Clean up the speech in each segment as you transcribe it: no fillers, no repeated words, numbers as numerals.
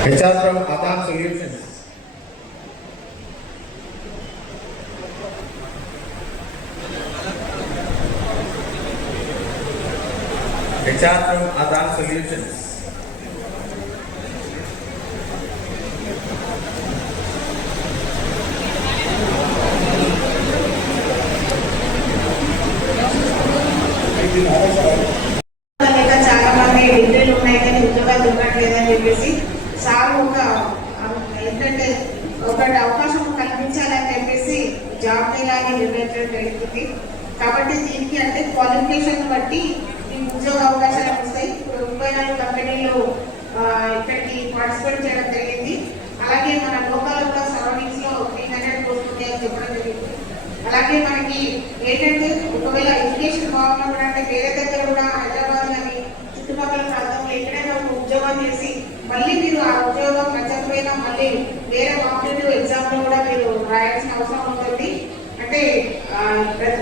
HR from Adhan Solutions. HR from Adhan Solutions. చాలా మంది డిగ్రీలు ఉన్నాయి కానీ ఉద్యోగాలు దొరకట్లేదని చెప్పేసి సార్ ఏంటంటే ఒకటి అవకాశం కల్పించాలని చెప్పేసి జాబ్ మేళాని నిర్వహించడం జరుగుతుంది. కాబట్టి దీనికి అంటే క్వాలిఫికేషన్ బట్టి ఈ ఉద్యోగ అవకాశాలు వస్తాయి. 34 కంపెనీలు ఇక్కడికి పార్టిసిపేట్ చేయడం జరిగింది. అలాగే మన లోకల్ సరౌండింగ్స్ లో 300 పోస్టులు అని చెప్పడం జరిగింది. అలాగే మనకి ఏంటంటే ఒకవేళ ఎడ్యుకేషన్ బాగున్నా కూడా అంటే వేరే దగ్గర కూడా హైదరాబాద్ కానీ చుట్టుపక్కల ప్రాంతంలో ఎక్కడైనా ఒక ఉద్యోగం చేసి మళ్ళీ మీరు ఆ ఉద్యోగం నచ్చకపోయినా మళ్ళీ వేరే కాంపిటేటివ్ ఎగ్జామ్ లో కూడా మీరు రాయాల్సిన అవసరం ఉంటుంది. అంటే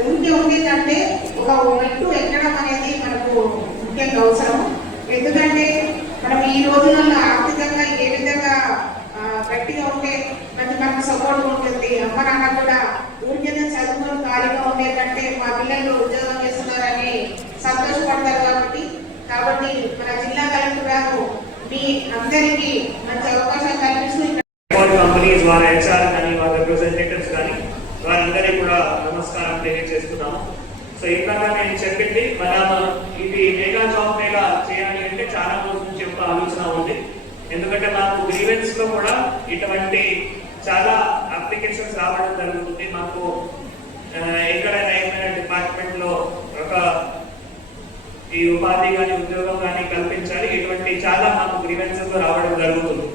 ఊరికే ఉండేదంటే ఒక మెట్టు ఎక్కడం అనేది మనకు ముఖ్యంగా అవసరం. ఎందుకంటే మనం ఈ రోజులలో ఆర్థికంగా ఏ విధంగా గట్టిగా ఉంటే మనకు సపోర్ట్ ఉంటుంది. అమ్మ నాన్న కూడా ఊరికే చదువుకొని ఖాళీగా ఉండే కంటే మా పిల్లలు ఉద్యోగం చేస్తున్నారని సంతోషపడతారు. కాబట్టి మన జిల్లా కలెక్టర్ గారు మీ అందరికీ మంచి అవకాశాలు కల్పిస్తూ కంపెనీస్ వారి HR కానీ వారి రిప్రజెంటేటివ్స్ కానీ వారందరికీ కూడా నమస్కారం తెలియజేస్తున్నాము. సో ఇందాక నేను చెప్పింది మనం ఇది మెగా జాబ్ మేళా చేయాలి అంటే చాలా రోజుల నుంచి ఒక ఆలోచన ఉంది. ఎందుకంటే మాకు గ్రీవెన్స్ లో కూడా ఇటువంటి చాలా అప్లికేషన్స్ రావడం జరుగుతుంది. మాకు ఎక్కడైనా ఏమైనా డిపార్ట్మెంట్ లో ఒక ఈ ఉపాధి కానీ ఉద్యోగం కానీ కల్పించాలి, ఇటువంటి చాలా మాకు గ్రీవెన్సెస్ రావడం జరుగుతుంది.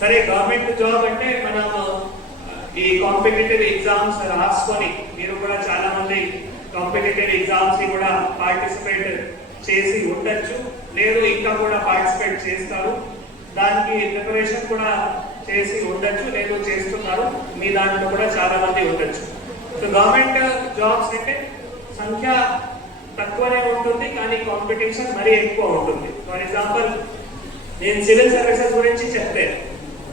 సరే, గవర్నమెంట్ జాబ్ అంటే మనం ఈ కాంపిటేటివ్ ఎగ్జామ్స్ రాసుకొని మీరు కూడా చాలా మంది కాంపిటేటివ్ ఎగ్జామ్స్ ని కూడా పార్టిసిపేట్ చేసి ఉండొచ్చు, లేదు ఇంకా కూడా పార్టిసిపేట్ చేస్తారు, దానికి ప్రిపరేషన్ కూడా చేసి ఉండొచ్చు, లేదు చేస్తున్నారు, మీ దాంట్లో కూడా చాలా మంది ఉండొచ్చు. సో గవర్నమెంట్ జాబ్స్ అంటే సంఖ్య తక్కువనే ఉంటుంది కానీ కాంపిటీషన్ మరీ ఎక్కువ ఉంటుంది. ఫర్ ఎగ్జాంపుల్ నేను సివిల్ సర్వీసెస్ గురించి చెప్తే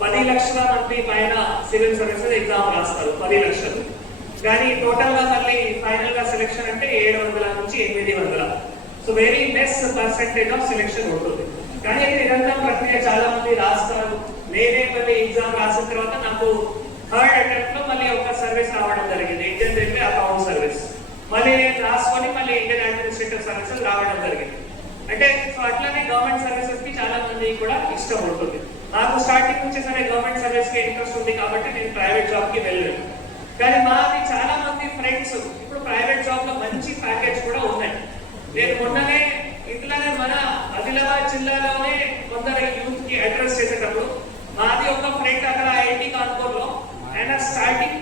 10 లక్షల మంది పైన సివిల్ సర్వీసెస్ ఎగ్జామ్ రాస్తారు, 10 లక్షలు. కానీ టోటల్ గా మళ్ళీ ఫైనల్ గా సెలెక్షన్ అంటే 700 నుంచి 800. So very less percentage of selection ఉంటుంది. కానీ నిరంతర ప్రక్రియ చాలా మంది రాస్తారు. నేనే మళ్ళీ ఎగ్జామ్ రాసిన తర్వాత నాకు థర్డ్ అటెంప్ట్ లో మళ్ళీ ఒక సర్వీస్ రావడం జరిగింది, ఇండియన్ రైల్వే అకౌంట్ సర్వీస్. మళ్ళీ నేను రాసుకొని మళ్ళీ ఇండియన్ అడ్మినిస్ట్రేటివ్ సర్వీసెస్ రావడం జరిగింది. అంటే సో అట్లానే గవర్నమెంట్ సర్వీసెస్ కి చాలా మంది కూడా ఇష్టం ఉంటుంది. నాకు స్టార్టింగ్ నుంచి సరే గవర్నమెంట్ సర్వీస్ కి ఇంట్రెస్ట్ ఉంది కాబట్టి నేను ప్రైవేట్ జాబ్ కి వెళ్ళాను. కానీ మాది చాలా మంది ఫ్రెండ్స్ ఇప్పుడు ప్రైవేట్ జాబ్ లో మంచి ప్యాకేజ్ కూడా ఉన్నాయి. నేను మొన్ననే ఇట్లానే మన ఆదిలాబాద్ జిల్లాలోనే కొందరు యూత్ కి అడ్రస్ చేసేటప్పుడు మాది ఒక ఫ్రెండ్ అక్కడ IIT కాన్పూర్ లో ఆయన స్టార్టింగ్